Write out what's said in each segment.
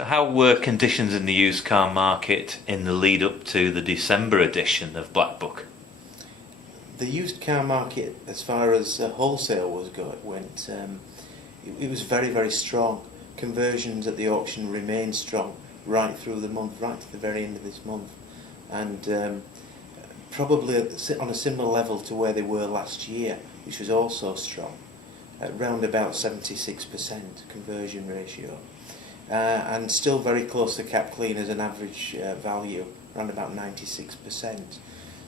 So how were conditions in the used car market in the lead up to the December edition of Black Book? The used car market, as far as wholesale went, it was very, very strong. Conversions at the auction remained strong right through the month, right to the very end of this month, and probably on a similar level to where they were last year, which was also strong, at round about 76% conversion ratio, and still very close to cap clean as an average value, around about 96%.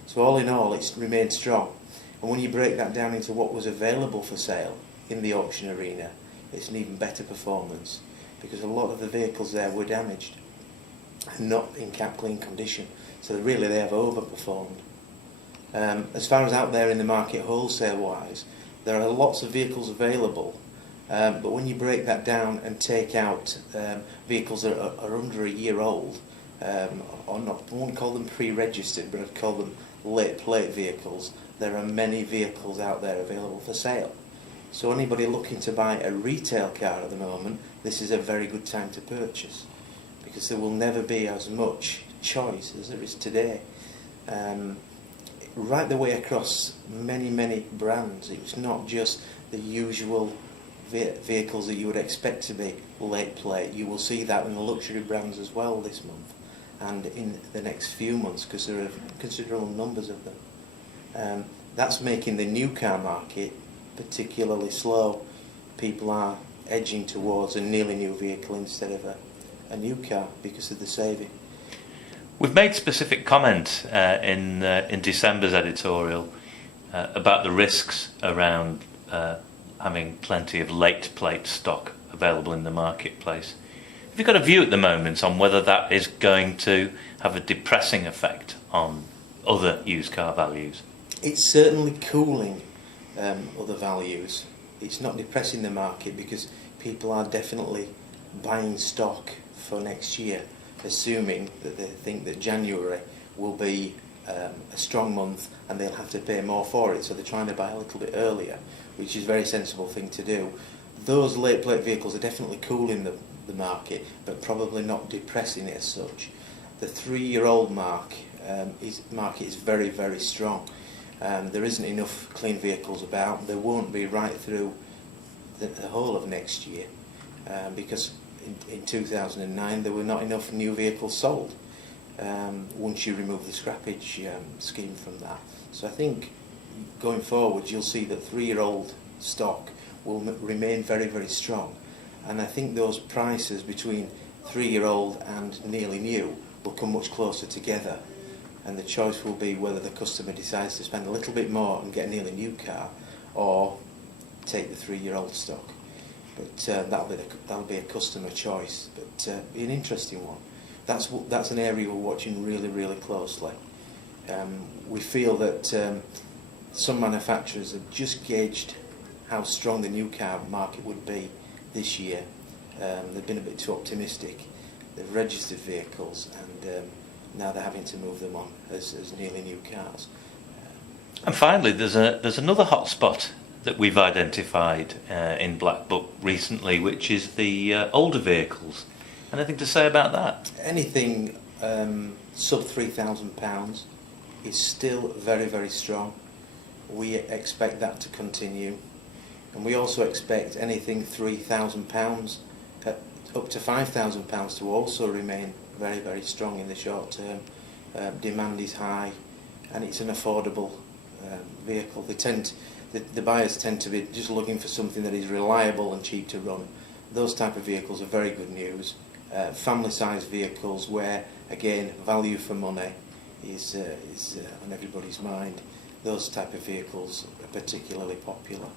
So all in all, it's remained strong. And when you break that down into what was available for sale in the auction arena, it's an even better performance, because a lot of the vehicles there were damaged and not in cap clean condition. So really they have overperformed. As far as out there in the market wholesale wise, there are lots of vehicles available, but when you break that down and take out vehicles that are under a year old, or not, I won't call them pre-registered, but I'd call them late plate vehicles, there are many vehicles out there available for sale. So anybody looking to buy a retail car at the moment, this is a very good time to purchase, because there will never be as much choice as there is today. Right the way across many brands, it's not just the usual vehicles that you would expect to be late plate. You will see that in the luxury brands as well this month and in the next few months, because there are considerable numbers of them. That's making the new car market particularly slow. People are edging towards a nearly new vehicle instead of a new car because of the saving. We've made specific comment in December's editorial about the risks around having plenty of late plate stock available in the marketplace. Have you got a view at the moment on whether that is going to have a depressing effect on other used car values? It's certainly cooling other values. It's not depressing the market, because people are definitely buying stock for next year, assuming that they think that January will be a strong month and they'll have to pay more for it, so they're trying to buy a little bit earlier, which is a very sensible thing to do. Those late plate vehicles are definitely cooling the market, but probably not depressing it as such. The 3-year-old market is very, very strong. There isn't enough clean vehicles about. There won't be right through the whole of next year, because in 2009 there were not enough new vehicles sold, once you remove the scrappage scheme from that. So I think going forward you'll see that 3-year-old stock will remain very, very strong, and I think those prices between 3-year-old and nearly new will come much closer together, and the choice will be whether the customer decides to spend a little bit more and get a nearly new car, or take the 3-year-old stock. But that'll be a customer choice, but be an interesting one. That's an area we're watching really, really closely. We feel that some manufacturers have just gauged how strong the new car market would be this year. They've been a bit too optimistic. They've registered vehicles, and now they're having to move them on as nearly new cars. And finally, there's another hot spot that we've identified in Black Book recently, which is the older vehicles. Anything to say about that? Anything sub £3,000 is still very, very strong. We expect that to continue, and we also expect anything £3,000 up to £5,000 to also remain very, very strong in the short term. Demand is high, and it's an affordable vehicle. The buyers tend to be just looking for something that is reliable and cheap to run. Those type of vehicles are very good news. Family-sized vehicles, where again value for money is on everybody's mind. Those type of vehicles are particularly popular.